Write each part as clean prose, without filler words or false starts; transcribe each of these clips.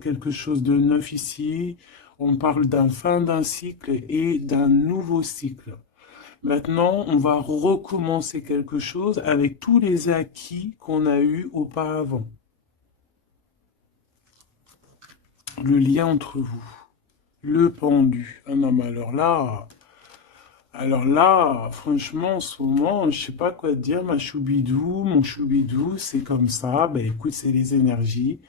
quelque chose de neuf ici. On parle d'un fin d'un cycle et d'un nouveau cycle. Maintenant, on va recommencer quelque chose avec tous les acquis qu'on a eus auparavant. Le lien entre vous, le pendu. Ah non, mais alors là, franchement, en ce moment, je sais pas quoi te dire, ma choubidou, mon choubidou, c'est comme ça. Ben écoute, c'est les énergies.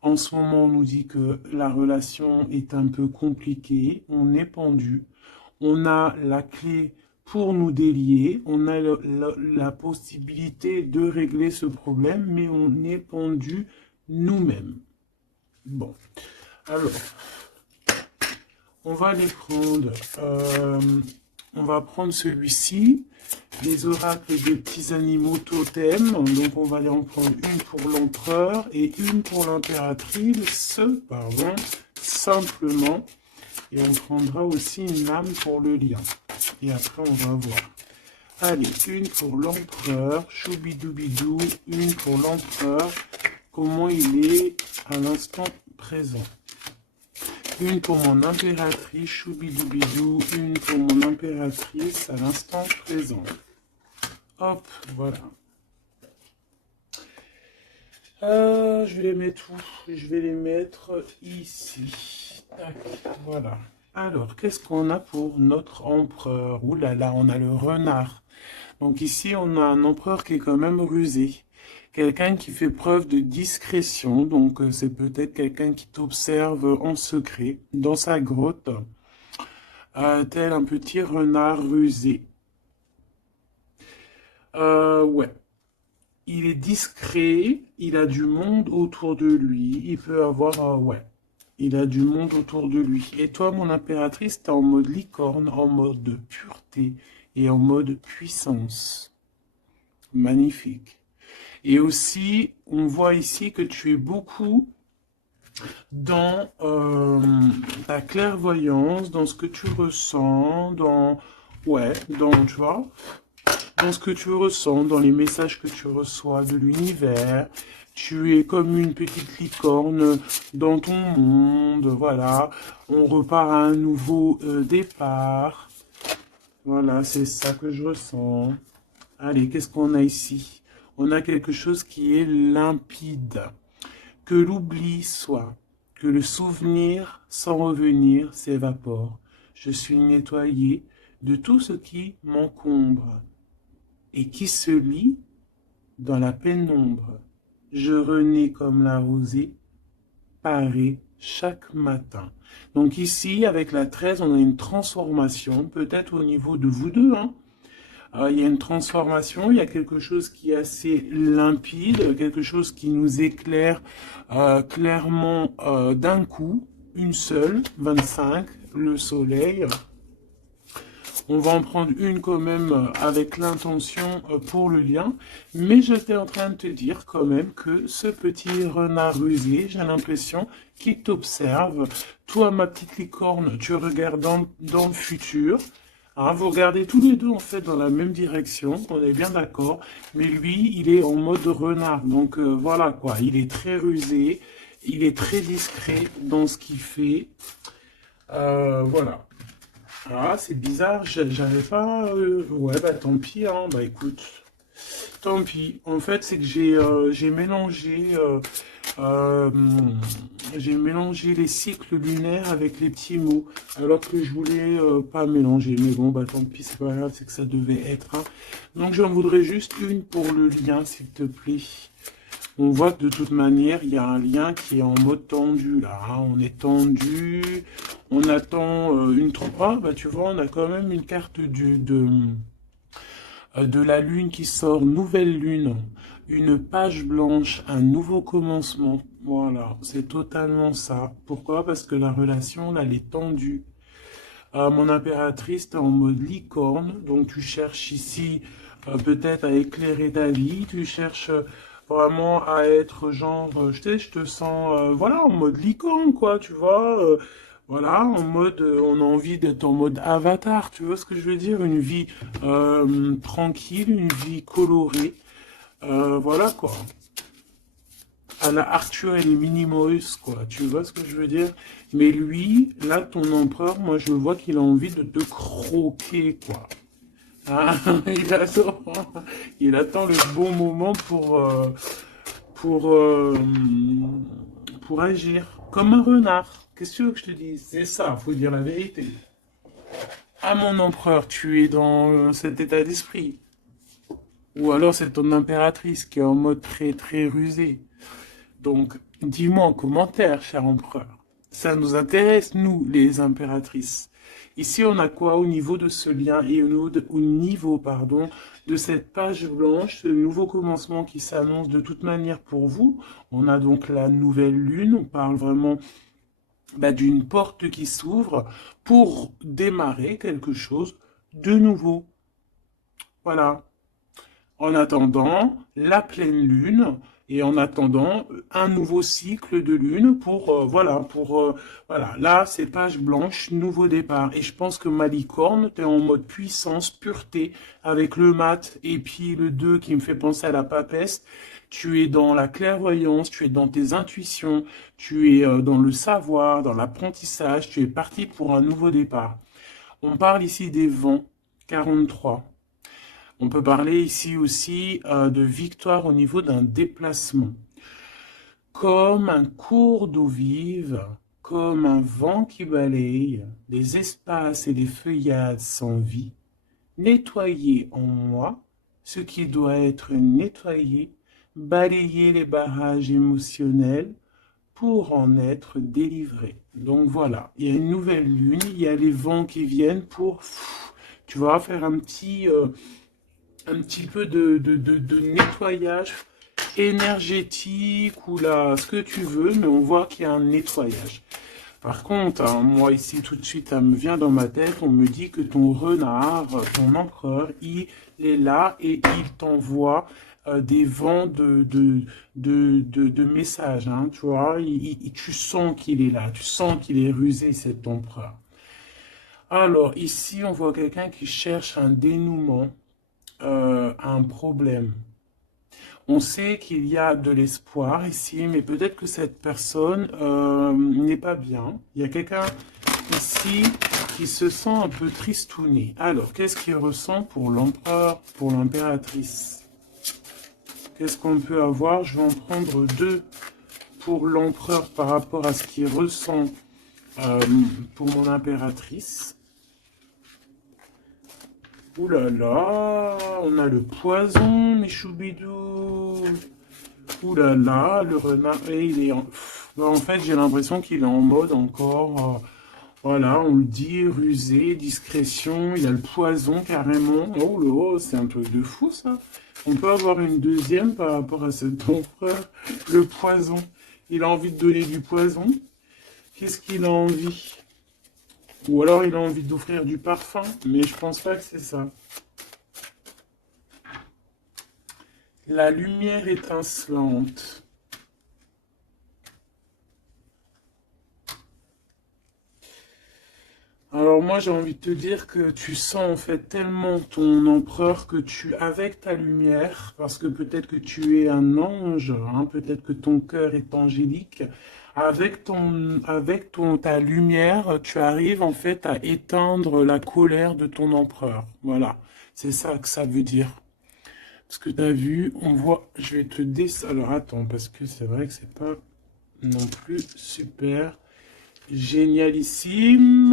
En ce moment, on nous dit que la relation est un peu compliquée, on est pendu, on a la clé pour nous délier, on a la possibilité de régler ce problème, mais on est pendu nous-mêmes. Bon, alors, on va les prendre. On va prendre celui-ci, les oracles des petits animaux totems. Donc on va en prendre une pour l'empereur et une pour l'impératrice, pardon, simplement. Et on prendra aussi une lame pour le lien. Et après on va voir. Allez, une pour l'empereur, choubidoubidou, une pour l'empereur, comment il est à l'instant présent. Une pour mon impératrice, choubidoubidou, une pour mon impératrice à l'instant présent. Hop, voilà. Je vais les mettre où? Je vais les mettre ici. Tac, voilà. Alors, qu'est-ce qu'on a pour notre empereur? Ouh là là, on a le renard. Donc ici, on a un empereur qui est quand même rusé. Quelqu'un qui fait preuve de discrétion, donc c'est peut-être quelqu'un qui t'observe en secret dans sa grotte, tel un petit renard rusé. Ouais, il est discret, il a du monde autour de lui, il peut avoir, ouais, il a du monde autour de lui. Et toi, mon impératrice, t'es en mode licorne, en mode pureté et en mode puissance. Magnifique. Et aussi, on voit ici que tu es beaucoup dans ta clairvoyance, dans ce que tu ressens, ouais, tu vois, dans ce que tu ressens, dans les messages que tu reçois de l'univers. Tu es comme une petite licorne dans ton monde, voilà. On repart à un nouveau départ. Voilà, c'est ça que je ressens. Allez, qu'est-ce qu'on a ici? On a quelque chose qui est limpide. Que l'oubli soit, que le souvenir sans revenir s'évapore. Je suis nettoyé de tout ce qui m'encombre et qui se lie dans la pénombre. Je renais comme la rosée, parée chaque matin. Donc ici, avec la 13, on a une transformation, peut-être au niveau de vous deux, hein. Il y a une transformation, il y a quelque chose qui est assez limpide, quelque chose qui nous éclaire clairement d'un coup, une seule, 25, le soleil. On va en prendre une quand même avec l'intention pour le lien. Mais j'étais en train de te dire quand même que ce petit renard rusé, j'ai l'impression qu'il t'observe. Toi, ma petite licorne, tu regardes dans le futur. Hein, vous regardez tous les deux en fait dans la même direction, on est bien d'accord. Mais lui, il est en mode renard. Donc voilà quoi, il est très rusé, il est très discret dans ce qu'il fait. Voilà. Ah, c'est bizarre, j'avais pas... Ouais, bah tant pis, hein, bah écoute, tant pis. En fait, c'est que euh, j'ai mélangé les cycles lunaires avec les petits mots, alors que je voulais pas mélanger. Mais bon, bah tant pis, c'est pas grave, c'est que ça devait être. Hein. Donc j'en voudrais juste une pour le lien, s'il te plaît. On voit que de toute manière, il y a un lien qui est en mode tendu, là. Hein. On est tendu, on attend une 3. Bah, tu vois, on a quand même une carte de la lune qui sort, nouvelle lune, une page blanche, un nouveau commencement. Voilà, c'est totalement ça. Pourquoi? Parce que la relation, là, elle est tendue. Mon impératrice, t'es en mode licorne, donc tu cherches ici peut-être à éclairer ta vie, tu cherches vraiment à être genre, je te sens, voilà, en mode licorne, quoi, tu vois, voilà, en mode, on a envie d'être en mode avatar, tu vois ce que je veux dire, une vie tranquille, une vie colorée, voilà, quoi. à la Arthur et les Minimoys, quoi. Tu vois ce que je veux dire? Mais lui, là, ton empereur, moi, je vois qu'il a envie de te croquer, quoi. Ah, il attend le bon moment pour, euh, pour agir. Comme un renard. Qu'est-ce que tu veux que je te dise? C'est ça, faut dire la vérité. Ah, mon empereur, tu es dans cet état d'esprit. Ou alors c'est ton impératrice qui est en mode très très rusé. Donc, dis-moi en commentaire, cher empereur. Ça nous intéresse, nous, les impératrices. Ici, on a quoi au niveau de ce lien et au niveau, pardon, de cette page blanche, ce nouveau commencement qui s'annonce de toute manière pour vous. On a donc la nouvelle lune. On parle vraiment d'une porte qui s'ouvre pour démarrer quelque chose de nouveau. Voilà. En attendant la pleine lune et en attendant un nouveau cycle de lune voilà, là c'est page blanche, nouveau départ. Et je pense que ma licorne, t'es en mode puissance, pureté, avec le mat et puis le 2 qui me fait penser à la papesse. Tu es dans la clairvoyance, tu es dans tes intuitions, tu es dans le savoir, dans l'apprentissage, tu es parti pour un nouveau départ. On parle ici des vents, 43. On peut parler ici aussi de victoire au niveau d'un déplacement. Comme un cours d'eau vive, comme un vent qui balaye les espaces et les feuillades sans vie, nettoyer en moi ce qui doit être nettoyé, balayer les barrages émotionnels pour en être délivré. Donc voilà, il y a une nouvelle lune, il y a les vents qui viennent pour, tu vas faire un petit peu de nettoyage énergétique ou là, ce que tu veux, mais on voit qu'il y a un nettoyage. Par contre, hein, moi ici tout de suite, ça me vient dans ma tête, on me dit que ton renard, ton empereur, il est là et il t'envoie des vents de messages, hein, tu vois, tu sens qu'il est là, tu sens qu'il est rusé, cet empereur. Alors ici, on voit quelqu'un qui cherche un dénouement un problème. On sait qu'il y a de l'espoir ici, mais peut-être que cette personne n'est pas bien. Il y a quelqu'un ici qui se sent un peu tristouné. Alors, qu'est-ce qu'il ressent pour l'empereur, pour l'impératrice? Qu'est-ce qu'on peut avoir? Je vais en prendre deux pour l'empereur par rapport à ce qu'il ressent pour mon impératrice. Ouh là là, on a le poison, mes choubidous. Ouh là là, le renard, et il est en fait, j'ai l'impression qu'il est en mode encore, voilà, on le dit, rusé, discrétion, il a le poison carrément. Oh là, c'est un truc de fou ça. On peut avoir une deuxième par rapport à cet empereur, le poison. Il a envie de donner du poison. Qu'est-ce qu'il a envie? Ou alors il a envie d'offrir du parfum, mais je pense pas que c'est ça. La lumière étincelante. Alors moi j'ai envie de te dire que tu sens en fait tellement ton empereur que avec ta lumière, parce que peut-être que tu es un ange, hein, peut-être que ton cœur est angélique, ta lumière, tu arrives en fait à éteindre la colère de ton empereur. Voilà, c'est ça que ça veut dire. Parce que tu as vu, on voit, je vais te descendre. Alors attends, parce que c'est vrai que c'est pas non plus super génialissime,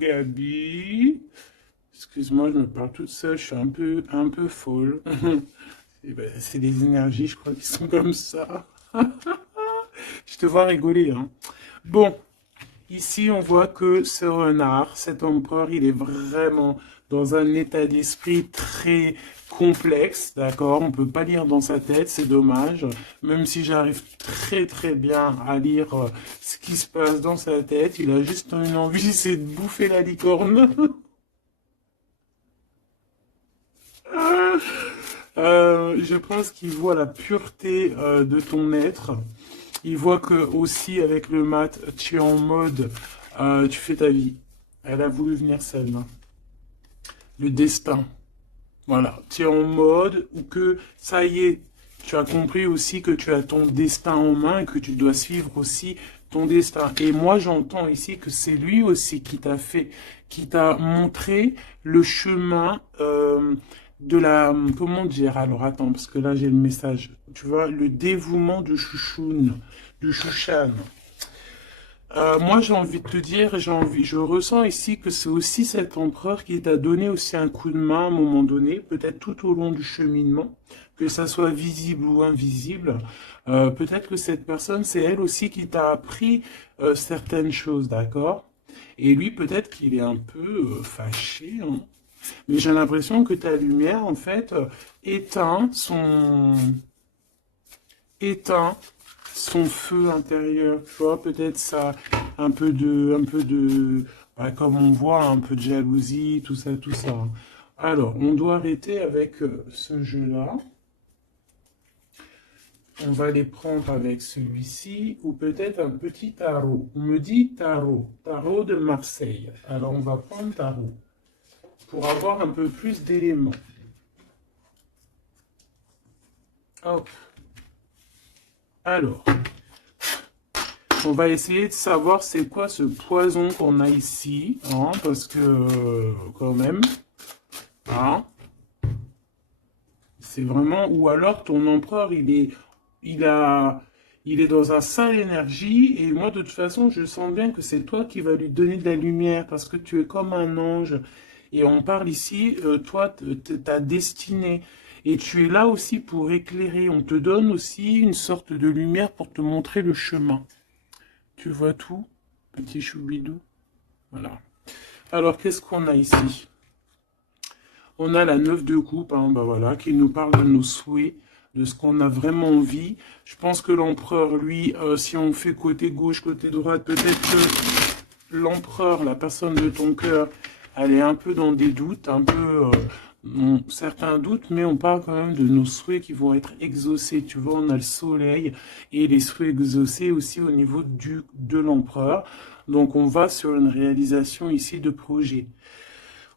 Gabi. Excuse-moi, je me parle toute seule, je suis un peu folle. C'est des énergies, je crois, qui sont comme ça. Je te vois rigoler, hein. Bon, ici, on voit que ce renard, cet empereur, il est vraiment dans un état d'esprit très complexe, d'accord? On peut pas lire dans sa tête, c'est dommage. Même si j'arrive très très bien à lire ce qui se passe dans sa tête, il a juste une envie, c'est de bouffer la licorne. Je pense qu'il voit la pureté de ton être. Il voit que aussi avec le mat, tu es en mode, tu fais ta vie. Elle a voulu venir celle-là. Le destin. Voilà. Tu es en mode où que ça y est, Tu as compris aussi que tu as ton destin en main et que tu dois suivre aussi ton destin. Et moi, j'entends ici que c'est lui aussi qui t'a fait, qui t'a montré le chemin de la, comment dire, alors attends, parce que là j'ai le message, tu vois, le dévouement de Chouchoun, du Chouchan. Moi, j'ai envie de te dire, je ressens ici que c'est aussi cet empereur qui t'a donné aussi un coup de main à un moment donné, peut-être tout au long du cheminement, que ça soit visible ou invisible. Peut-être que cette personne, c'est elle aussi qui t'a appris certaines choses, d'accord? Et lui, peut-être qu'il est un peu fâché, hein. Mais j'ai l'impression que ta lumière, en fait, éteint éteint son feu intérieur, tu vois, peut-être ça, bah, comme on voit, un peu de jalousie, tout ça, tout ça. Alors, on doit arrêter avec ce jeu-là. On va les prendre avec celui-ci, ou peut-être un petit tarot. On me dit tarot, tarot de Marseille. Alors, on va prendre tarot, pour avoir un peu plus d'éléments. Hop. Alors, on va essayer de savoir c'est quoi ce poison qu'on a ici, hein, parce que quand même, hein, c'est vraiment, ou alors ton empereur il est dans un sale énergie et moi de toute façon je sens bien que c'est toi qui vas lui donner de la lumière parce que tu es comme un ange et on parle ici, toi, ta destinée. Et tu es là aussi pour éclairer. On te donne aussi une sorte de lumière pour te montrer le chemin. Tu vois tout, petit choubidou? Voilà. Alors, qu'est-ce qu'on a ici? On a la 9 de coupe, hein, bah voilà, qui nous parle de nos souhaits, de ce qu'on a vraiment envie. Je pense que l'empereur, lui, si on fait côté gauche, côté droite, peut-être que l'empereur, la personne de ton cœur, elle est un peu dans des doutes, un peu certains doutes, mais on parle quand même de nos souhaits qui vont être exaucés. Tu vois, on a le soleil et les souhaits exaucés aussi au niveau de l'empereur. Donc on va sur une réalisation ici de projet.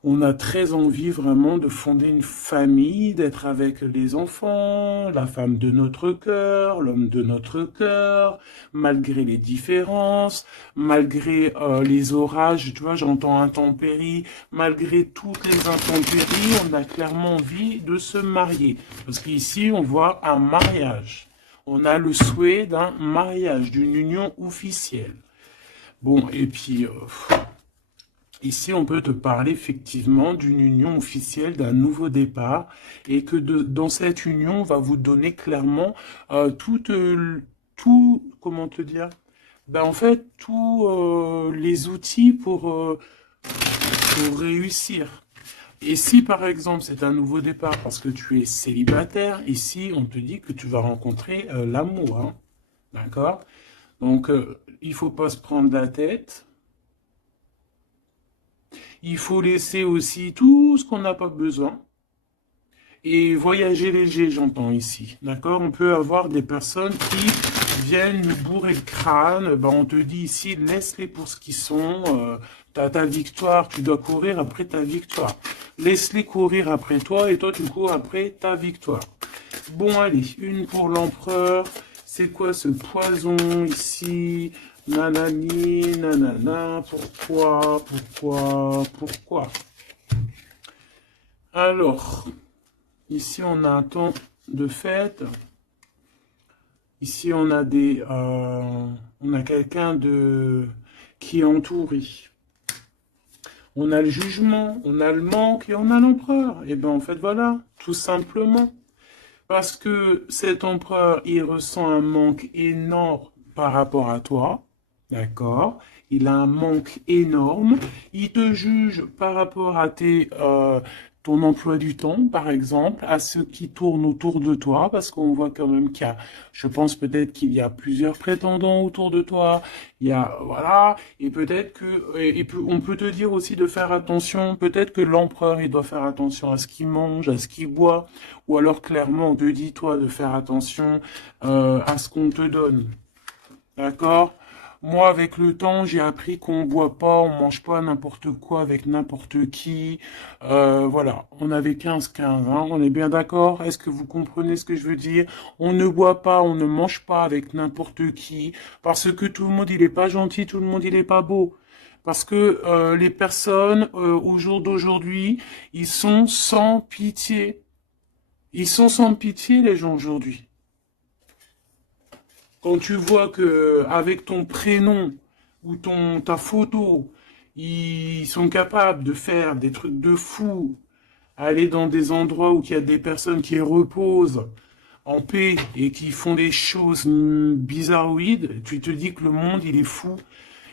On a très envie vraiment de fonder une famille, d'être avec les enfants, la femme de notre cœur, l'homme de notre cœur, malgré les différences, malgré les orages, tu vois, j'entends intempéries, malgré toutes les intempéries, on a clairement envie de se marier. Parce qu'ici, on voit un mariage. On a le souhait d'un mariage, d'une union officielle. Bon, et puis... ici, on peut te parler effectivement d'une union officielle, d'un nouveau départ, et que dans cette union, on va vous donner clairement comment te dire? Ben, en fait, tous les outils pour réussir. Et si par exemple c'est un nouveau départ parce que tu es célibataire, ici on te dit que tu vas rencontrer l'amour, hein. D'accord? Donc il faut pas se prendre la tête. Il faut laisser aussi tout ce qu'on n'a pas besoin. Et voyager léger, j'entends ici. D'accord? On peut avoir des personnes qui viennent nous bourrer le crâne. Ben, on te dit ici, laisse-les pour ce qu'ils sont. T'as ta victoire, tu dois courir après ta victoire. Laisse-les courir après toi et toi, tu cours après ta victoire. Bon, allez, une pour l'empereur. C'est quoi ce poison ici? Nanani, nanana, pourquoi? Alors, ici on a un temps de fête. Ici on a on a quelqu'un qui est entouré. On a le jugement, on a le manque et on a l'empereur. Et ben en fait voilà, tout simplement. Parce que cet empereur, il ressent un manque énorme par rapport à toi. D'accord? Il a un manque énorme. Il te juge par rapport à ton emploi du temps, par exemple, à ceux qui tournent autour de toi, parce qu'on voit quand même je pense peut-être qu'il y a plusieurs prétendants autour de toi. Il y a, voilà, et peut-être on peut te dire aussi de faire attention. Peut-être que l'empereur, il doit faire attention à ce qu'il mange, à ce qu'il boit, ou alors clairement, on te dit toi de faire attention à ce qu'on te donne. D'accord? Moi, avec le temps, j'ai appris qu'on boit pas, on mange pas n'importe quoi avec n'importe qui. Voilà, on avait 15-15, hein, on est bien d'accord? Est-ce que vous comprenez ce que je veux dire? On ne boit pas, on ne mange pas avec n'importe qui, parce que tout le monde, il est pas gentil, tout le monde, il est pas beau. Parce que les personnes, au jour d'aujourd'hui, ils sont sans pitié. Ils sont sans pitié, les gens, aujourd'hui. Quand tu vois que avec ton prénom ou ta photo, ils sont capables de faire des trucs de fou, aller dans des endroits où il y a des personnes qui reposent en paix et qui font des choses bizarroïdes, tu te dis que le monde, il est fou.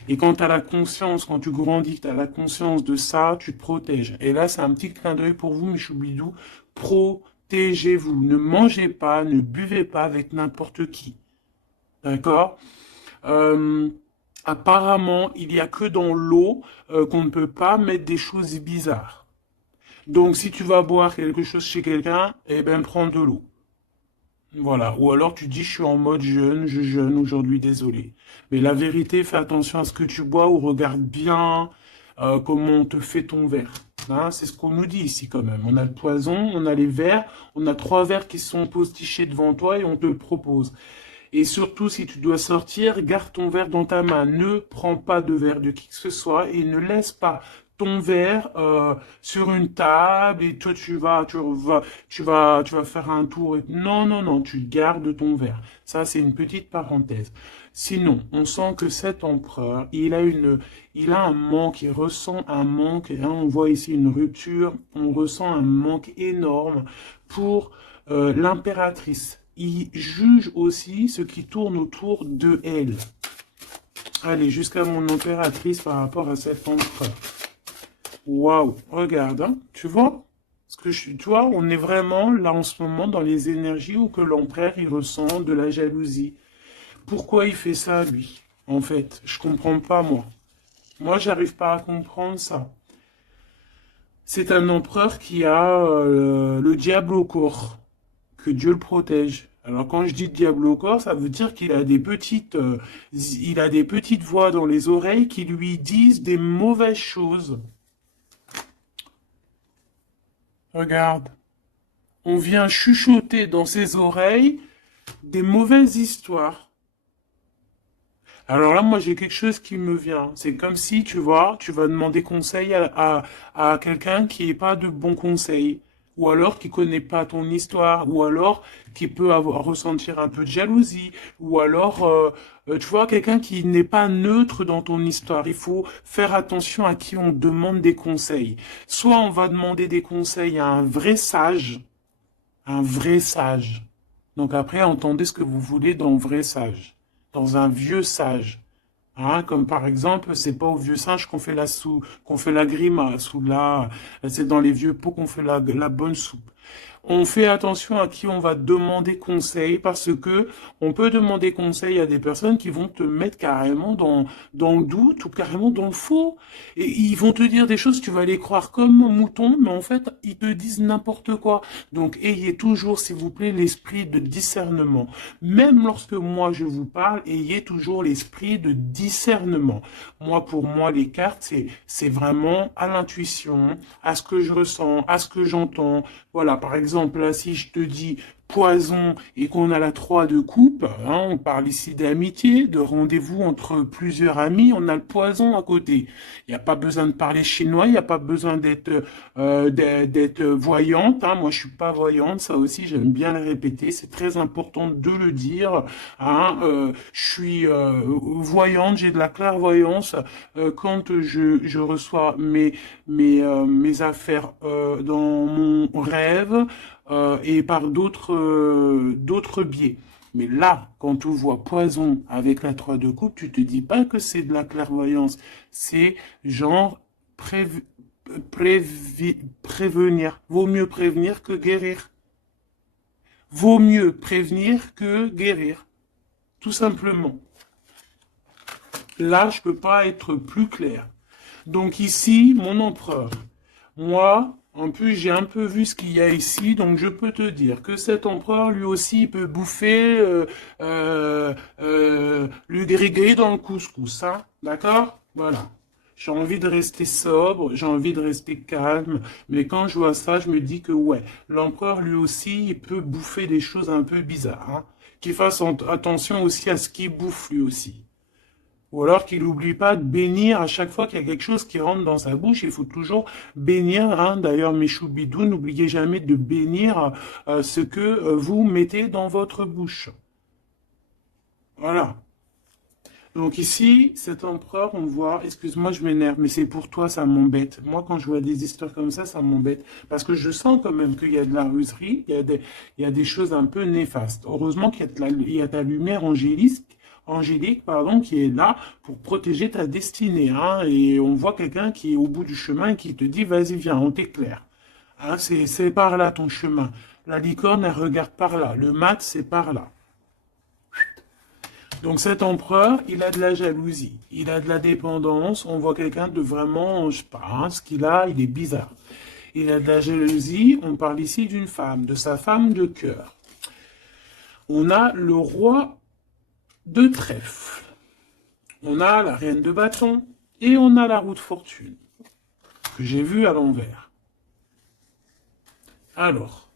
Et quand tu as la conscience, quand tu grandis, tu as la conscience de ça, tu te protèges. Et là, c'est un petit clin d'œil pour vous, mes choubidous. Protégez-vous. Ne mangez pas, ne buvez pas avec n'importe qui. D'accord? Euh, Apparemment, il n'y a que dans l'eau qu'on ne peut pas mettre des choses bizarres. Donc, si tu vas boire quelque chose chez quelqu'un, eh ben, prends de l'eau. Voilà. Ou alors, tu dis, je suis en mode jeûne, je jeûne aujourd'hui, désolé. Mais la vérité, fais attention à ce que tu bois ou regarde bien comment on te fait ton verre. Hein, c'est ce qu'on nous dit ici quand même. On a le poison, on a les verres, on a 3 verres qui sont postichés devant toi et on te le propose. Et surtout, si tu dois sortir, garde ton verre dans ta main. Ne prends pas de verre de qui que ce soit et ne laisse pas ton verre sur une table et toi tu vas faire un tour. Non, non, non, tu gardes ton verre. Ça, c'est une petite parenthèse. Sinon, on sent que cet empereur, il a un manque, il ressent un manque. Et là, on voit ici une rupture. On ressent un manque énorme pour l'impératrice. Il juge aussi ce qui tourne autour de elle. Allez, jusqu'à mon impératrice par rapport à cet empereur. Waouh, regarde, hein, tu vois? Parce que tu vois, on est vraiment là en ce moment dans les énergies où que l'empereur il ressent de la jalousie. Pourquoi il fait ça, lui? En fait, je comprends pas, moi. Moi, j'arrive pas à comprendre ça. C'est un empereur qui a le diable au corps. Que Dieu le protège. Alors quand je dis diable au corps, ça veut dire qu'il a il a des petites voix dans les oreilles qui lui disent des mauvaises choses. Regarde, on vient chuchoter dans ses oreilles des mauvaises histoires. Alors là, moi, j'ai quelque chose qui me vient. C'est comme si, tu vois, tu vas demander conseil à quelqu'un qui n'est pas de bons conseils. Ou alors qui connaît pas ton histoire. Ou alors qui peut ressentir un peu de jalousie. Ou alors, tu vois, quelqu'un qui n'est pas neutre dans ton histoire. Il faut faire attention à qui on demande des conseils. Soit on va demander des conseils à un vrai sage. Un vrai sage. Donc après, entendez ce que vous voulez dans vrai sage, dans un vieux sage. Hein, comme par exemple, c'est pas au vieux singe qu'on fait la grimace, ou là, c'est dans les vieux pots qu'on fait la bonne soupe. On fait attention à qui on va demander conseil parce que on peut demander conseil à des personnes qui vont te mettre carrément dans le doute ou carrément dans le faux. Et ils vont te dire des choses, tu vas les croire comme un mouton, mais en fait, ils te disent n'importe quoi. Donc, ayez toujours, s'il vous plaît, l'esprit de discernement. Même lorsque moi je vous parle, ayez toujours l'esprit de discernement. Moi, pour moi, les cartes, c'est vraiment à l'intuition, à ce que je ressens, à ce que j'entends. Voilà, par exemple, là, si je te dis poison et qu'on a la 3 de coupe, hein, on parle ici d'amitié, de rendez-vous entre plusieurs amis, on a le poison à côté. Il n'y a pas besoin de parler chinois, il n'y a pas besoin d'être voyante. Hein. Moi, je suis pas voyante, ça aussi, j'aime bien le répéter. C'est très important de le dire. Hein. Je suis voyante, j'ai de la clairvoyance quand je reçois mes affaires dans mon rêve et par d'autres biais. Mais là, quand tu vois poison avec la 3 de coupe, tu te dis pas que c'est de la clairvoyance. C'est genre prévenir. Vaut mieux prévenir que guérir. Vaut mieux prévenir que guérir. Tout simplement. Là, je peux pas être plus clair. Donc ici, mon empereur. Moi, En plus, j'ai un peu vu ce qu'il y a ici, donc je peux te dire que cet empereur, lui aussi, il peut bouffer le gris-gris dans le couscous, hein, d'accord? Voilà. J'ai envie de rester sobre, j'ai envie de rester calme, mais quand je vois ça, je me dis que ouais, l'empereur, lui aussi, il peut bouffer des choses un peu bizarres, hein. Qu'il fasse attention aussi à ce qu'il bouffe, lui aussi. Ou alors qu'il n'oublie pas de bénir à chaque fois qu'il y a quelque chose qui rentre dans sa bouche. Il faut toujours bénir. Hein. D'ailleurs, mes choubidous, n'oubliez jamais de bénir ce que vous mettez dans votre bouche. Voilà. Donc ici, cet empereur, on voit, excuse-moi, je m'énerve, mais c'est pour toi, ça m'embête. Moi, quand je vois des histoires comme ça m'embête. Parce que je sens quand même qu'il y a de la ruserie, il y a des choses un peu néfastes. Heureusement qu'il y a, il y a ta lumière angélique, pardon, qui est là pour protéger ta destinée. Hein, et on voit quelqu'un qui est au bout du chemin et qui te dit, vas-y, viens, on t'éclaire. Hein, c'est par là ton chemin. La licorne, elle regarde par là. Le mat, c'est par là. Donc cet empereur, il a de la jalousie, il a de la dépendance, on voit quelqu'un de vraiment, je sais pas, hein, ce qu'il a, il est bizarre. Il a de la jalousie, on parle ici d'une femme, de sa femme de cœur. On a le roi de trèfle, on a la reine de bâton et on a la roue de fortune, que j'ai vu à l'envers. Alors,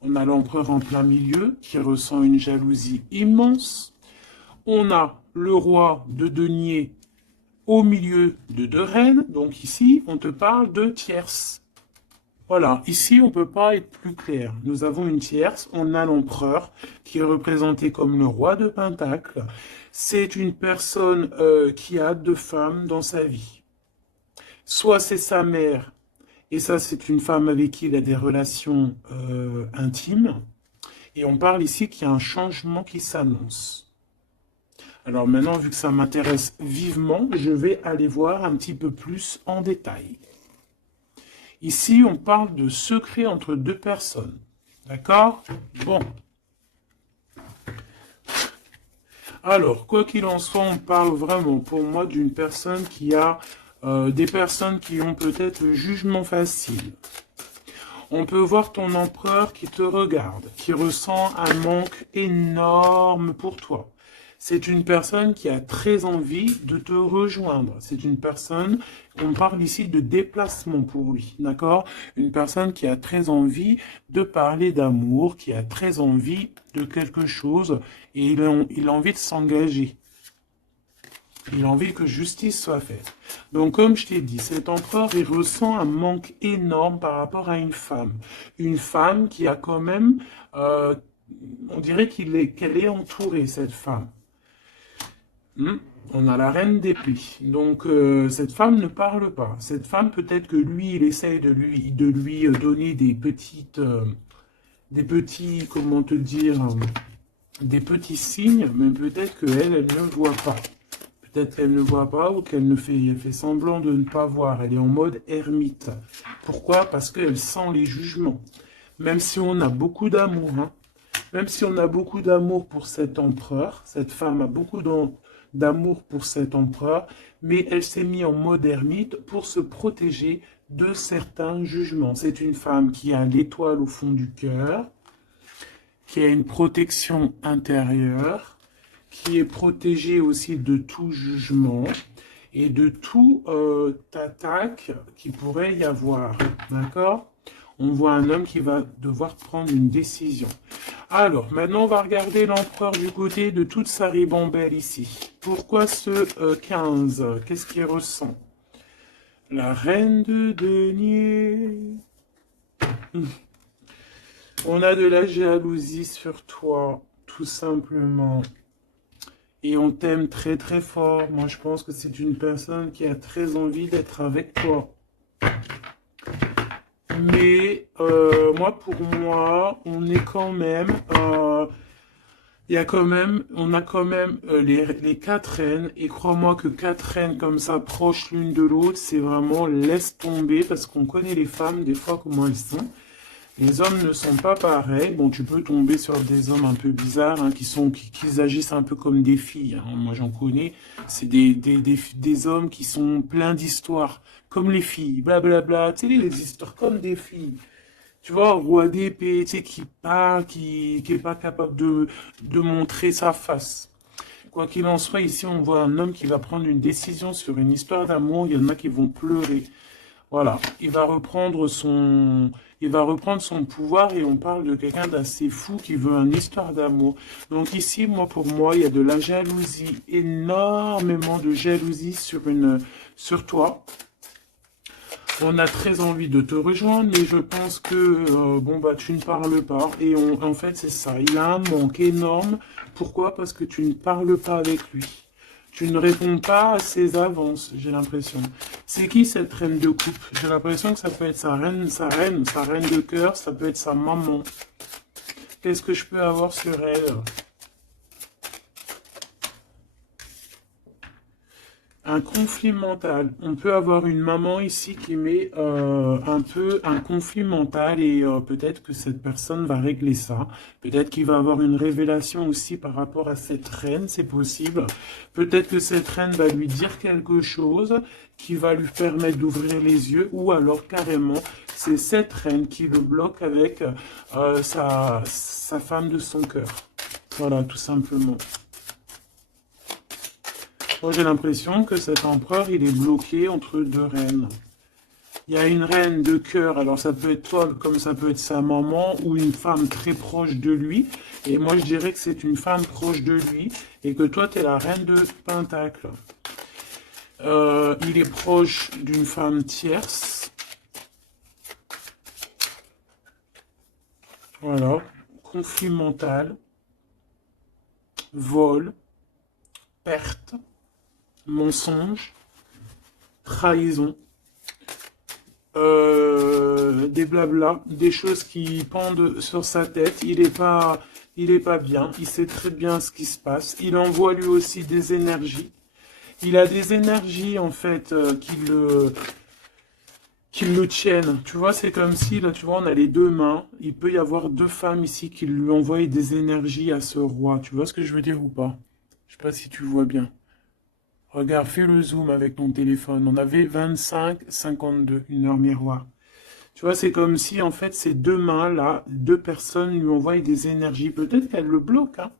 on a l'empereur en plein milieu qui ressent une jalousie immense. On a le roi de denier au milieu de deux reines. Donc ici, on te parle de tierce. Voilà, ici, on ne peut pas être plus clair. Nous avons une tierce. On a l'empereur qui est représenté comme le roi de Pentacle. C'est une personne qui a deux femmes dans sa vie. Soit c'est sa mère, et ça, c'est une femme avec qui il a des relations intimes. Et on parle ici qu'il y a un changement qui s'annonce. Alors maintenant, vu que ça m'intéresse vivement, je vais aller voir un petit peu plus en détail. Ici, on parle de secret entre deux personnes. D'accord? Bon. Alors, quoi qu'il en soit, on parle vraiment pour moi d'une personne qui a des personnes qui ont peut-être le jugement facile. On peut voir ton empereur qui te regarde, qui ressent un manque énorme pour toi. C'est une personne qui a très envie de te rejoindre. C'est une personne, on parle ici de déplacement pour lui, d'accord? Une personne qui a très envie de parler d'amour, qui a très envie de quelque chose, et il a envie de s'engager. Il a envie que justice soit faite. Donc, comme je t'ai dit, cet empereur, il ressent un manque énorme par rapport à une femme. Une femme qui a quand même, on dirait qu'elle est entourée, cette femme. On a la reine d'épée. Donc, cette femme ne parle pas. Cette femme, peut-être que lui, il essaye de lui donner des petits, comment te dire, des petits signes, mais peut-être qu'elle, elle ne voit pas. Peut-être qu'elle ne voit pas ou qu'elle fait semblant de ne pas voir. Elle est en mode ermite. Pourquoi? Parce qu'elle sent les jugements. Même si on a beaucoup d'amour, hein. Même si on a beaucoup d'amour pour cet empereur, cette femme a beaucoup d'amour pour cet empereur, mais elle s'est mise en mode ermite pour se protéger de certains jugements. C'est une femme qui a l'étoile au fond du cœur, qui a une protection intérieure, qui est protégée aussi de tout jugement et de toute attaque qui pourrait y avoir. D'accord? On voit un homme qui va devoir prendre une décision. Alors, maintenant, on va regarder l'empereur du côté de toute sa ribambelle ici. Pourquoi ce 15? Qu'est-ce qu'il ressent? La reine de denier. On a de la jalousie sur toi, tout simplement. Et on t'aime très très fort. Moi, je pense que c'est une personne qui a très envie d'être avec toi. Mais moi, pour moi, on est quand même, on a quand même les quatre reines. Et crois-moi que quatre reines comme ça, proches l'une de l'autre, c'est vraiment laisse tomber parce qu'on connaît les femmes des fois comment elles sont. Les hommes ne sont pas pareils. Bon, tu peux tomber sur des hommes un peu bizarres, hein, qui agissent un peu comme des filles, hein. Moi, j'en connais. C'est des hommes qui sont pleins d'histoires, comme les filles, blablabla. Tu sais, les histoires comme des filles. Tu vois, un roi d'épée, tu sais, qui parle, qui est pas capable de montrer sa face. Quoi qu'il en soit, ici, on voit un homme qui va prendre une décision sur une histoire d'amour. Il y en a qui vont pleurer. Voilà, il va reprendre son pouvoir et on parle de quelqu'un d'assez fou qui veut une histoire d'amour. Donc ici, moi, pour moi, il y a de la jalousie, énormément de jalousie sur toi. On a très envie de te rejoindre, mais je pense que, bon, bah, tu ne parles pas. Et en fait, c'est ça. Il a un manque énorme. Pourquoi? Parce que tu ne parles pas avec lui. Tu ne réponds pas à ses avances, j'ai l'impression. C'est qui cette reine de coupe? J'ai l'impression que ça peut être sa reine de cœur, ça peut être sa maman. Qu'est-ce que je peux avoir sur elle? Un conflit mental. On peut avoir une maman ici qui met un peu un conflit mental et peut-être que cette personne va régler ça. Peut-être qu'il va avoir une révélation aussi par rapport à cette reine, c'est possible. Peut-être que cette reine va lui dire quelque chose qui va lui permettre d'ouvrir les yeux ou alors carrément c'est cette reine qui le bloque avec sa femme de son cœur. Voilà, tout simplement. Moi, j'ai l'impression que cet empereur, il est bloqué entre deux reines. Il y a une reine de cœur, alors ça peut être toi, comme ça peut être sa maman, ou une femme très proche de lui. Et moi, je dirais que c'est une femme proche de lui, et que toi, tu es la reine de Pentacle. Il est proche d'une femme tierce. Voilà. Conflit mental, vol, perte, mensonge, trahison, des blablas, des choses qui pendent sur sa tête. Il est pas bien. Il sait très bien ce qui se passe. Il envoie lui aussi des énergies. Il a des énergies en fait qui le tiennent. Tu vois, c'est comme si là, tu vois, on a les deux mains. Il peut y avoir deux femmes ici qui lui envoient des énergies à ce roi. Tu vois ce que je veux dire ou pas? Je sais pas si tu vois bien. Regarde, fais le zoom avec ton téléphone. On avait 25-52, une heure miroir. Tu vois, c'est comme si, en fait, ces deux mains-là, deux personnes lui envoient des énergies. Peut-être qu'elle le bloque, hein.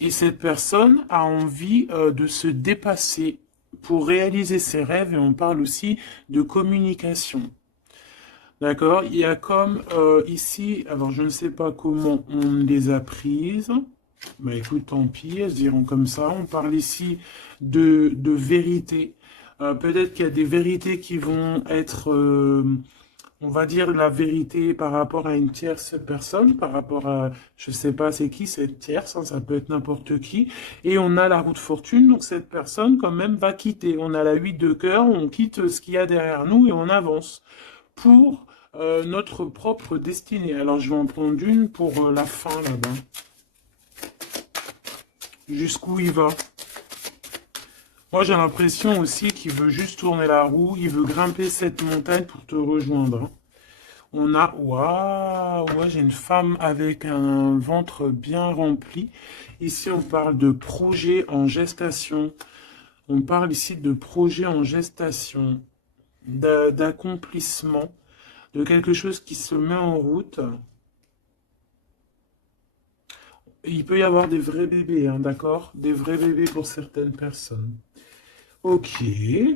Et cette personne a envie de se dépasser pour réaliser ses rêves. Et on parle aussi de communication. D'accord? Il y a comme ici, alors je ne sais pas comment on les a prises. Bah écoute, tant pis, elles se diront comme ça. On parle ici de vérité. Peut-être qu'il y a des vérités qui vont être, on va dire, la vérité par rapport à une tierce personne, par rapport à, je sais pas c'est qui cette tierce, hein, ça peut être n'importe qui. Et on a la roue de fortune, donc cette personne quand même va quitter. On a la 8 de cœur, on quitte ce qu'il y a derrière nous et on avance pour notre propre destinée. Alors je vais en prendre une pour la fin là-bas. Jusqu'où il va? Moi, j'ai l'impression aussi qu'il veut juste tourner la roue, il veut grimper cette montagne pour te rejoindre, hein. On a, waouh, ouais, j'ai une femme avec un ventre bien rempli. Ici, on parle de projet en gestation. On parle ici de projet en gestation, d'accomplissement, de quelque chose qui se met en route. Il peut y avoir des vrais bébés, hein, d'accord? Des vrais bébés pour certaines personnes. Ok,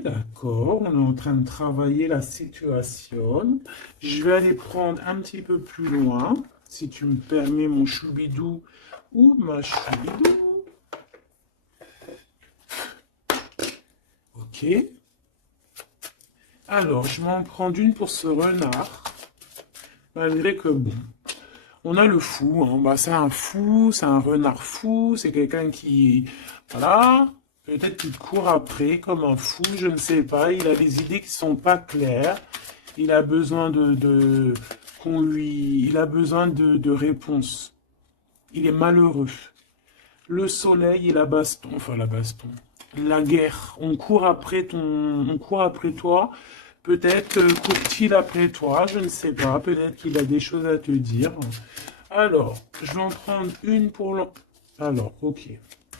d'accord, on est en train de travailler la situation. Je vais aller prendre un petit peu plus loin, si tu me permets, mon choubidou ou ma choubidou. Ok. Alors, je vais en prendre une pour ce renard. Malgré que, bon, on a le fou, hein. Bah, c'est un fou, c'est un renard fou, c'est quelqu'un qui... Voilà. Peut-être qu'il court après comme un fou, je ne sais pas. Il a des idées qui sont pas claires. Il a besoin qu'on lui, il a besoin de réponses. Il est malheureux. Le soleil et la baston, enfin la baston, la guerre. On court après toi. Peut-être court-il après toi, je ne sais pas. Peut-être qu'il a des choses à te dire. Alors, je vais en prendre une pour l'empereur. Alors, ok.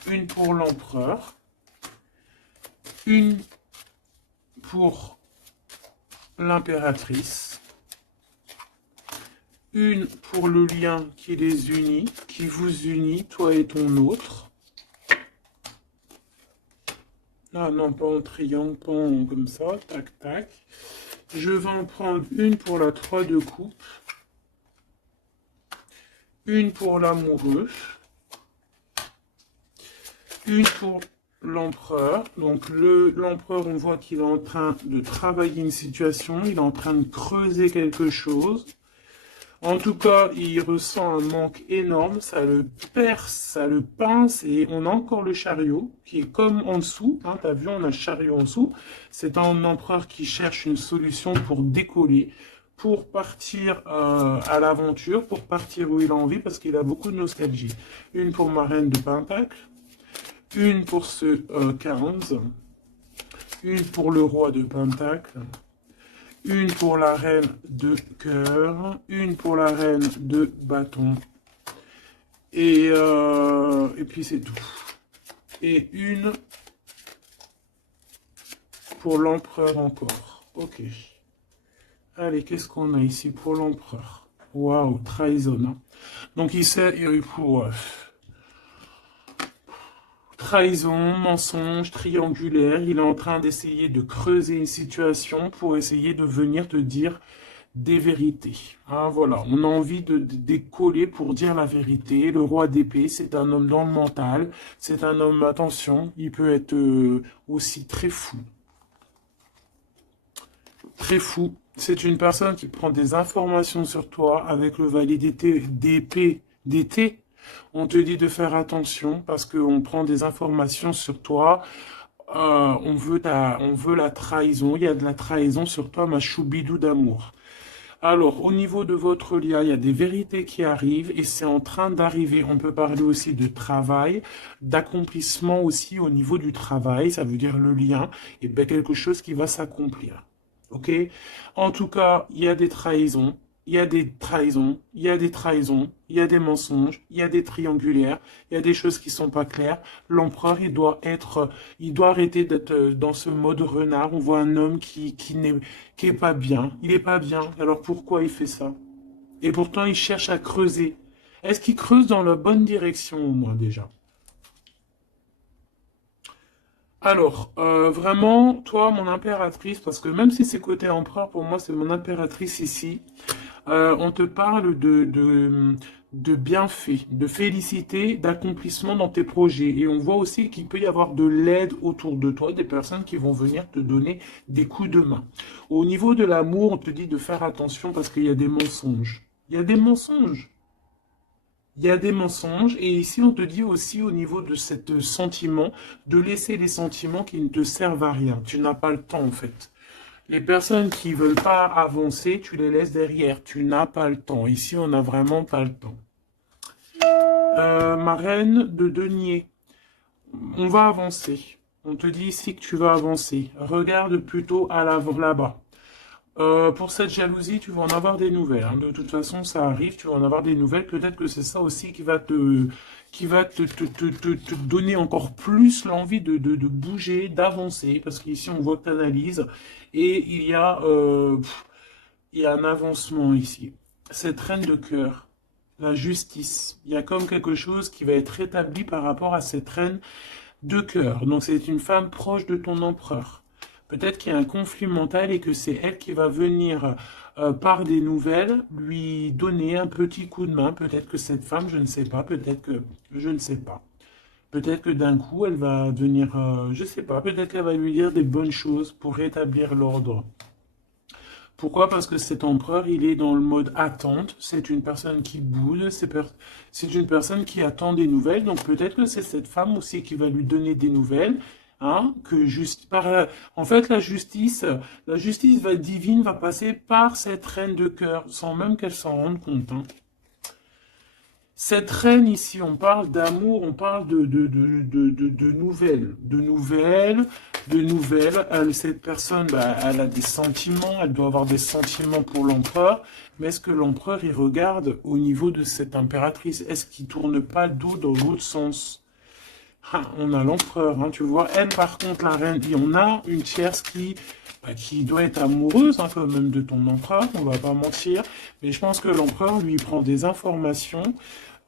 Une pour l'empereur. Une pour l'impératrice. Une pour le lien qui les unit, qui vous unit, toi et ton autre. Ah non, pas en triangle, pas en comme ça, tac, tac. Je vais en prendre une pour la 3 de coupe. Une pour l'amoureux. Une pour l'empereur. Donc l'empereur, on voit qu'il est en train de travailler une situation, il est en train de creuser quelque chose. En tout cas, il ressent un manque énorme, ça le perce, ça le pince, et on a encore le chariot, qui est comme en dessous, hein, t'as vu, on a le chariot en dessous. C'est un empereur qui cherche une solution pour décoller, pour partir à l'aventure, pour partir où il a envie, parce qu'il a beaucoup de nostalgie. Une pour ma reine de Pentacle, une pour ce 15, une pour le roi de Pentacle, une pour la reine de cœur, une pour la reine de bâton, et puis c'est tout. Et une pour l'empereur encore. Ok. Allez, qu'est-ce qu'on a ici pour l'empereur? Waouh, trahison. Hein. Donc il sait, pour trahison, mensonge, triangulaire, il est en train d'essayer de creuser une situation pour essayer de venir te dire des vérités. Hein, voilà, on a envie de décoller pour dire la vérité. Le roi d'épée, c'est un homme dans le mental, c'est un homme, attention, il peut être aussi très fou. Très fou. C'est une personne qui prend des informations sur toi avec le validité d'épée, d'été. On te dit de faire attention parce qu'on prend des informations sur toi. On veut la trahison. Il y a de la trahison sur toi, ma choubidou d'amour. Alors, au niveau de votre lien, il y a des vérités qui arrivent et c'est en train d'arriver. On peut parler aussi de travail, d'accomplissement aussi au niveau du travail. Ça veut dire le lien et bien quelque chose qui va s'accomplir. Ok? En tout cas, il y a des trahisons. Il y a des trahisons, il y a des trahisons, il y a des mensonges, il y a des triangulaires, il y a des choses qui sont pas claires. L'empereur, il doit arrêter d'être dans ce mode renard. On voit un homme qui est pas bien. Il est pas bien. Alors pourquoi il fait ça? Et pourtant, il cherche à creuser. Est-ce qu'il creuse dans la bonne direction au moins déjà? Alors, vraiment, toi, mon impératrice, parce que même si c'est côté empereur, pour moi, c'est mon impératrice ici. On te parle de bienfaits, de félicité, d'accomplissement dans tes projets. Et on voit aussi qu'il peut y avoir de l'aide autour de toi, des personnes qui vont venir te donner des coups de main. Au niveau de l'amour, on te dit de faire attention parce qu'il y a des mensonges. Il y a des mensonges. Il y a des mensonges. Et ici, on te dit aussi au niveau de ce sentiment, de laisser les sentiments qui ne te servent à rien. Tu n'as pas le temps, en fait. Les personnes qui veulent pas avancer, tu les laisses derrière. Tu n'as pas le temps. Ici, on n'a vraiment pas le temps. Ma reine de denier. On va avancer. On te dit ici que tu vas avancer. Regarde plutôt à l'avant, là-bas. Pour cette jalousie, tu vas en avoir des nouvelles. Hein. De toute façon, ça arrive, tu vas en avoir des nouvelles. Peut-être que c'est ça aussi qui va te donner encore plus l'envie de bouger, d'avancer. Parce qu'ici, on voit que tu analyses. Et il y a un avancement ici. Cette reine de cœur, la justice. Il y a comme quelque chose qui va être rétabli par rapport à cette reine de cœur. Donc, c'est une femme proche de ton empereur. Peut-être qu'il y a un conflit mental et que c'est elle qui va venir, par des nouvelles, lui donner un petit coup de main. Peut-être que cette femme, je ne sais pas, peut-être que je ne sais pas. Peut-être que d'un coup, elle va venir, je ne sais pas, peut-être qu'elle va lui dire des bonnes choses pour rétablir l'ordre. Pourquoi? Parce que cet empereur, il est dans le mode attente. C'est une personne qui boude, c'est une personne qui attend des nouvelles. Donc peut-être que c'est cette femme aussi qui va lui donner des nouvelles. Hein, en fait, la justice divine va passer par cette reine de cœur, sans même qu'elle s'en rende compte. Hein. Cette reine ici, on parle d'amour, on parle de nouvelles, de nouvelles. Cette personne, bah, elle a des sentiments, elle doit avoir des sentiments pour l'empereur. Mais est-ce que l'empereur, il regarde au niveau de cette impératrice? Est-ce qu'il tourne pas le dos dans l'autre sens? Ah, on a l'empereur, hein, tu vois. Elle, par contre, la reine, et on a une tierce qui doit être amoureuse, hein, quand même, de ton empereur, on va pas mentir. Mais je pense que l'empereur, lui, il prend des informations.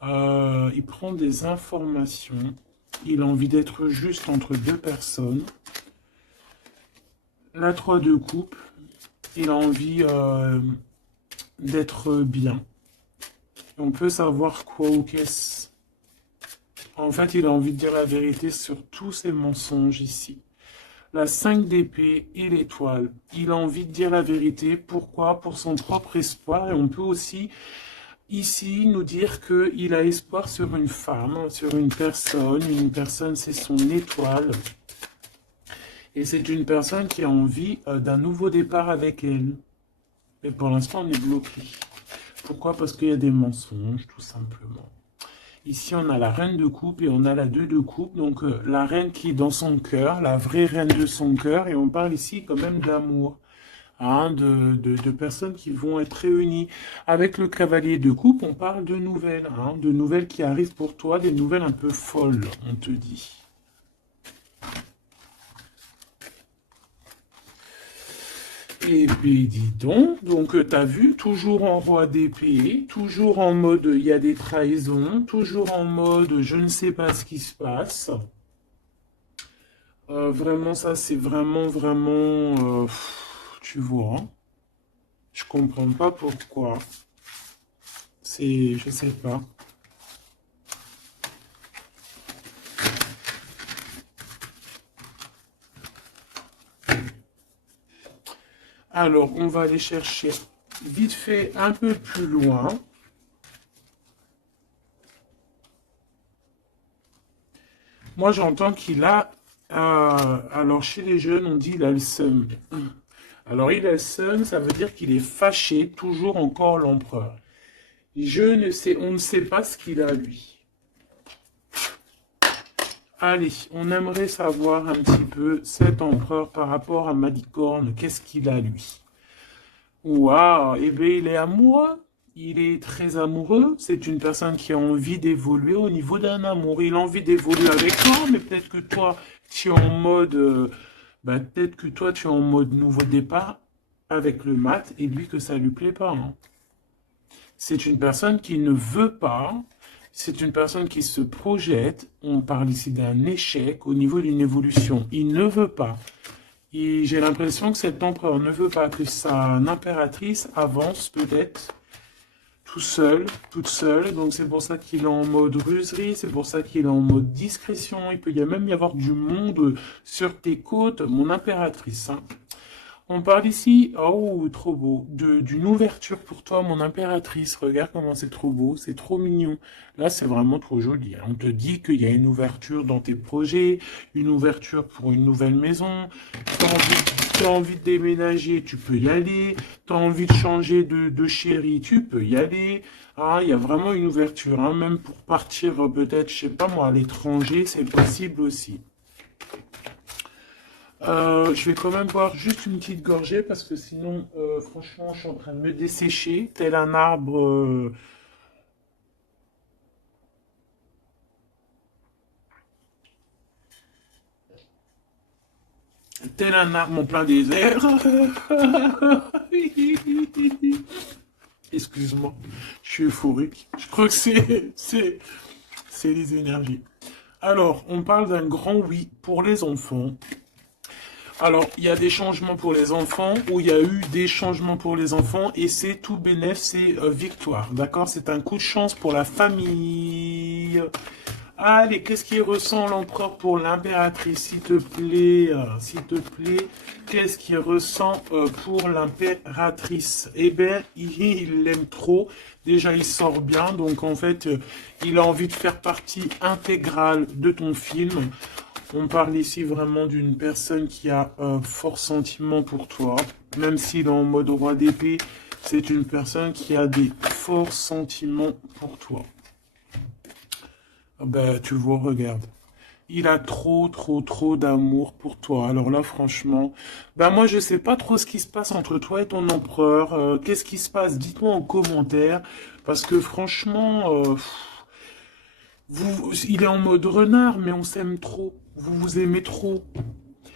Il prend des informations. Il a envie d'être juste entre deux personnes. La 3 de coupe. Il a envie d'être bien. On peut savoir quoi ou qu'est-ce. En fait, il a envie de dire la vérité sur tous ces mensonges ici. La 5 d'épée et l'étoile. Il a envie de dire la vérité. Pourquoi? Pour son propre espoir. Et on peut aussi, ici, nous dire qu'il a espoir sur une femme, sur une personne. Une personne, c'est son étoile. Et c'est une personne qui a envie d'un nouveau départ avec elle. Mais pour l'instant, on est bloqué. Pourquoi? Parce qu'il y a des mensonges, tout simplement. Ici, on a la reine de coupe et on a la 2 de coupe. Donc, la reine qui est dans son cœur, la vraie reine de son cœur. Et on parle ici quand même d'amour. Hein, de personnes qui vont être réunies. Avec le cavalier de coupe, on parle de nouvelles. Hein, de nouvelles qui arrivent pour toi, des nouvelles un peu folles, on te dit. Et puis, dis donc t'as vu, toujours en roi d'épée, toujours en mode il y a des trahisons, toujours en mode je ne sais pas ce qui se passe. Vraiment, ça, c'est vraiment, tu vois, hein, je comprends pas pourquoi. Je sais pas. Alors, on va aller chercher vite fait un peu plus loin. Moi, j'entends qu'il a... alors, chez les jeunes, on dit il a le seum. Alors, il a le seum, ça veut dire qu'il est fâché, toujours encore l'empereur. On ne sait pas ce qu'il a, lui. Allez, on aimerait savoir un petit peu cet empereur par rapport à Malicorne. Qu'est-ce qu'il a, lui? Waouh, eh bien, il est amoureux. Il est très amoureux. C'est une personne qui a envie d'évoluer au niveau d'un amour. Il a envie d'évoluer avec toi, mais peut-être que toi, tu es en mode, peut-être que toi, tu es en mode nouveau départ avec le mat et lui que ça lui plaît pas. Hein. C'est une personne qui ne veut pas. C'est une personne qui se projette. On parle ici d'un échec au niveau d'une évolution. Il ne veut pas. Et j'ai l'impression que cet empereur ne veut pas que sa impératrice avance peut-être tout seul, toute seule. Donc c'est pour ça qu'il est en mode ruserie, c'est pour ça qu'il est en mode discrétion. Il peut même y avoir du monde sur tes côtes, mon impératrice. Hein. On parle ici, oh, trop beau, d'une ouverture pour toi, mon impératrice. Regarde comment c'est trop beau, c'est trop mignon. Là, c'est vraiment trop joli. On te dit qu'il y a une ouverture dans tes projets, une ouverture pour une nouvelle maison. T'as envie de déménager, tu peux y aller. T'as envie de changer de chérie, tu peux y aller. Ah, il y a vraiment une ouverture, hein. Même pour partir peut-être, je sais pas moi, à l'étranger, c'est possible aussi. Je vais quand même boire juste une petite gorgée parce que sinon, franchement, je suis en train de me dessécher, tel un arbre. Tel un arbre en plein désert. Excuse-moi, je suis euphorique. Je crois que c'est les énergies. Alors, on parle d'un grand oui pour les enfants. Alors, il y a des changements pour les enfants, ou il y a eu des changements pour les enfants, et c'est tout bénéf, c'est victoire, d'accord? C'est un coup de chance pour la famille. Allez, qu'est-ce qu'il ressent l'empereur pour l'impératrice, s'il te plaît, qu'est-ce qu'il ressent pour l'impératrice? Eh bien, il l'aime trop, déjà il sort bien, donc en fait, il a envie de faire partie intégrale de ton film. On parle ici vraiment d'une personne qui a un fort sentiment pour toi. Même s'il est en mode roi d'épée, c'est une personne qui a des forts sentiments pour toi. Ben, tu vois, regarde. Il a trop, trop, trop d'amour pour toi. Alors là, franchement, ben moi, je sais pas trop ce qui se passe entre toi et ton empereur. Qu'est-ce qui se passe? Dites-moi en commentaire. Parce que franchement, il est en mode renard, mais on s'aime trop. Vous vous aimez trop.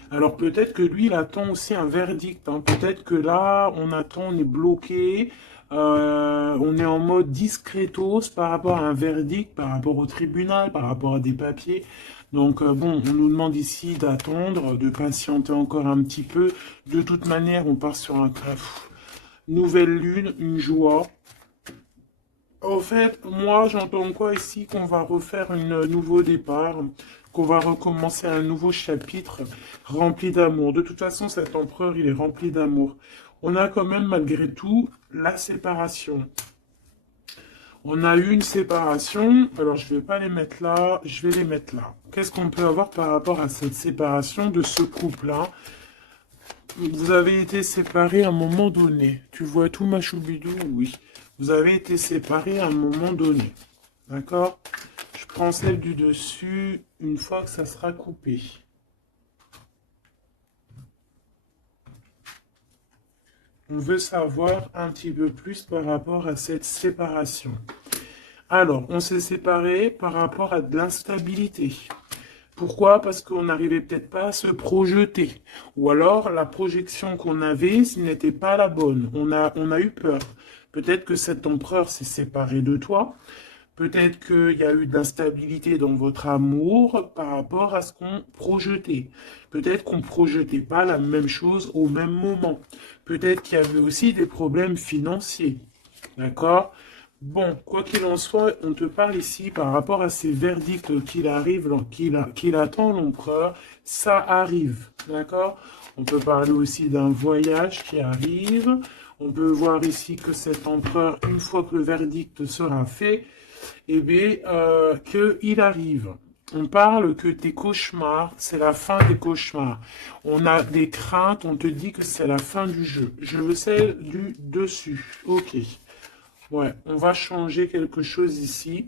Alors peut-être que lui, il attend aussi un verdict, hein. Peut-être que là, on attend, on est bloqué, on est en mode discretos par rapport à un verdict, par rapport au tribunal, par rapport à des papiers. Donc bon, on nous demande ici d'attendre, de patienter encore un petit peu. De toute manière, on part sur un nouvelle lune, une joie. En fait, moi, j'entends quoi ici? Qu'on va refaire un nouveau départ, qu'on va recommencer un nouveau chapitre rempli d'amour. De toute façon, cet empereur, il est rempli d'amour. On a quand même, malgré tout, la séparation. On a eu une séparation, alors je vais pas les mettre là, je vais les mettre là. Qu'est-ce qu'on peut avoir par rapport à cette séparation de ce couple-là? Vous avez été séparés à un moment donné. Tu vois tout, ma choubidou? Oui. Vous avez été séparés à un moment donné. D'accord? Je prends celle du dessus une fois que ça sera coupé. On veut savoir un petit peu plus par rapport à cette séparation. Alors, on s'est séparés par rapport à de l'instabilité. Pourquoi? Parce qu'on n'arrivait peut-être pas à se projeter. Ou alors, la projection qu'on avait, ce n'était pas la bonne. On a eu peur. Peut-être que cet empereur s'est séparé de toi. Peut-être qu'il y a eu de l'instabilité dans votre amour par rapport à ce qu'on projetait. Peut-être qu'on ne projetait pas la même chose au même moment. Peut-être qu'il y avait aussi des problèmes financiers. D'accord? Bon, quoi qu'il en soit, on te parle ici par rapport à ces verdicts qu'il attend l'empereur. Ça arrive. D'accord? On peut parler aussi d'un voyage qui arrive. On peut voir ici que cet empereur, une fois que le verdict sera fait, eh bien, qu'il arrive. On parle que tes cauchemars, c'est la fin des cauchemars. On a des craintes, on te dit que c'est la fin du jeu. Je veux celle du dessus. Ok. Ouais, on va changer quelque chose ici.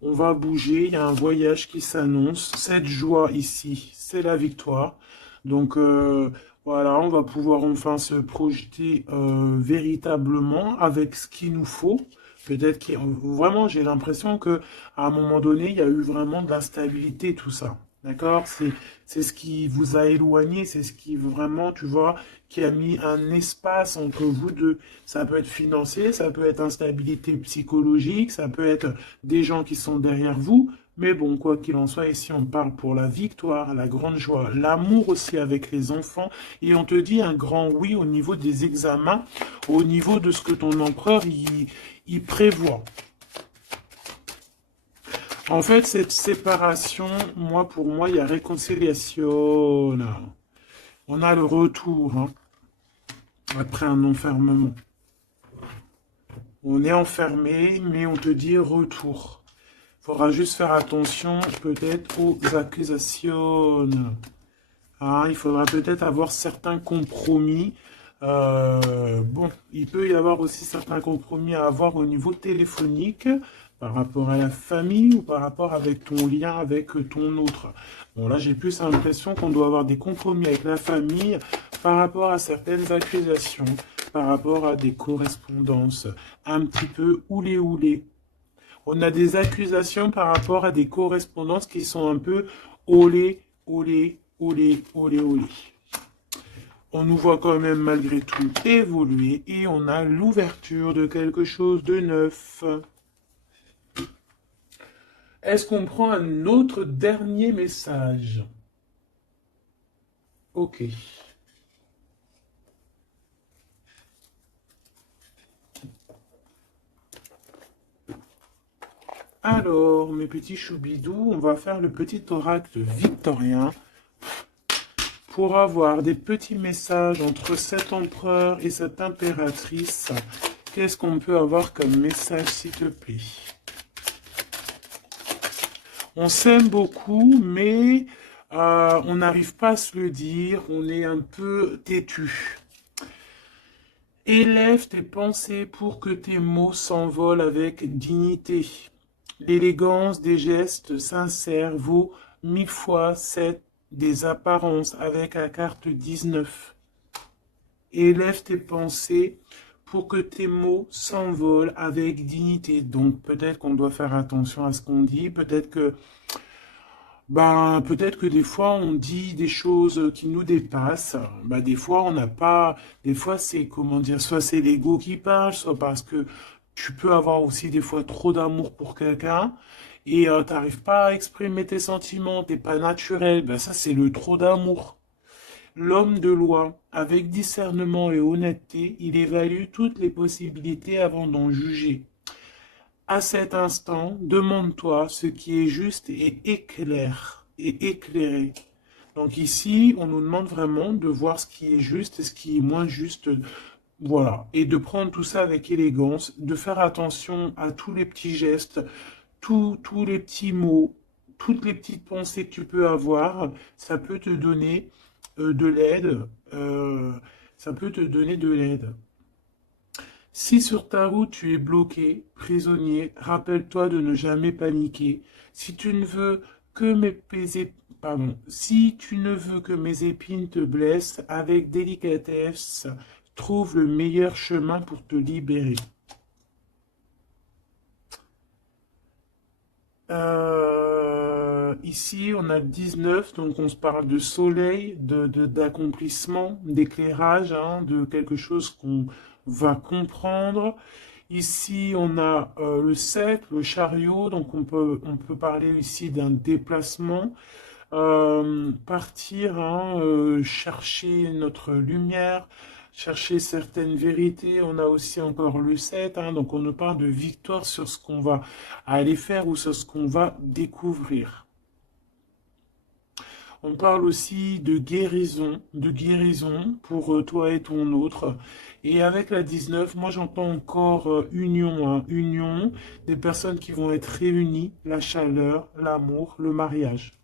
On va bouger, il y a un voyage qui s'annonce. Cette joie ici, c'est la victoire. Donc voilà, on va pouvoir enfin se projeter véritablement avec ce qu'il nous faut. Peut-être que vraiment, j'ai l'impression que à un moment donné, il y a eu vraiment de l'instabilité, tout ça. D'accord? C'est ce qui vous a éloigné, c'est ce qui vraiment, tu vois, qui a mis un espace entre vous deux. Ça peut être financier, ça peut être instabilité psychologique, ça peut être des gens qui sont derrière vous. Mais bon, quoi qu'il en soit, ici on parle pour la victoire, la grande joie, l'amour aussi avec les enfants. Et on te dit un grand oui au niveau des examens, au niveau de ce que ton empereur il prévoit. En fait, cette séparation, pour moi, il y a réconciliation. On a le retour, hein, après un enfermement. On est enfermé, mais on te dit retour. Il faudra juste faire attention peut-être aux accusations. Hein, il faudra peut-être avoir certains compromis. Bon, il peut y avoir aussi certains compromis à avoir au niveau téléphonique par rapport à la famille ou par rapport avec ton lien avec ton autre. Bon, là, j'ai plus l'impression qu'on doit avoir des compromis avec la famille par rapport à certaines accusations, par rapport à des correspondances un petit peu oulé. On a des accusations par rapport à des correspondances qui sont un peu olé. On nous voit quand même malgré tout évoluer et on a l'ouverture de quelque chose de neuf. Est-ce qu'on prend un autre dernier message? Ok. Alors, mes petits choubidous, on va faire le petit oracle victorien pour avoir des petits messages entre cet empereur et cette impératrice. Qu'est-ce qu'on peut avoir comme message, s'il te plaît? On s'aime beaucoup, mais on n'arrive pas à se le dire. On est un peu têtu. Élève tes pensées pour que tes mots s'envolent avec dignité. L'élégance des gestes sincères vaut 1000 fois 7 des apparences avec la carte 19. Élève tes pensées pour que tes mots s'envolent avec dignité. Donc peut-être qu'on doit faire attention à ce qu'on dit, peut-être que des fois on dit des choses qui nous dépassent. Des fois on n'a pas, des fois c'est comment dire, soit c'est l'ego qui parle, soit parce que tu peux avoir aussi des fois trop d'amour pour quelqu'un et t'arrives pas à exprimer tes sentiments, t'es pas naturel. Ça c'est le trop d'amour. L'homme de loi, avec discernement et honnêteté, il évalue toutes les possibilités avant d'en juger. À cet instant, demande-toi ce qui est juste et éclaire et éclairé. Donc ici, on nous demande vraiment de voir ce qui est juste et ce qui est moins juste. Voilà. Et de prendre tout ça avec élégance, de faire attention à tous les petits gestes, tous les petits mots, toutes les petites pensées que tu peux avoir. Ça peut te donner de l'aide. Ça peut te donner de l'aide. Si sur ta route tu es bloqué, prisonnier, rappelle-toi de ne jamais paniquer. Si tu ne veux que si tu ne veux que mes épines te blessent, avec délicatesse, trouve le meilleur chemin pour te libérer. Ici, on a 19, donc on se parle de soleil, d'accomplissement, d'éclairage, hein, de quelque chose qu'on va comprendre. Ici, on a le 7, le chariot, donc on peut parler ici d'un déplacement. Partir, hein, chercher notre lumière, chercher certaines vérités. On a aussi encore le 7, hein, donc on nous parle de victoire sur ce qu'on va aller faire ou sur ce qu'on va découvrir. On parle aussi de guérison pour toi et ton autre. Et avec la 19, moi j'entends encore union, hein, union, des personnes qui vont être réunies, la chaleur, l'amour, le mariage.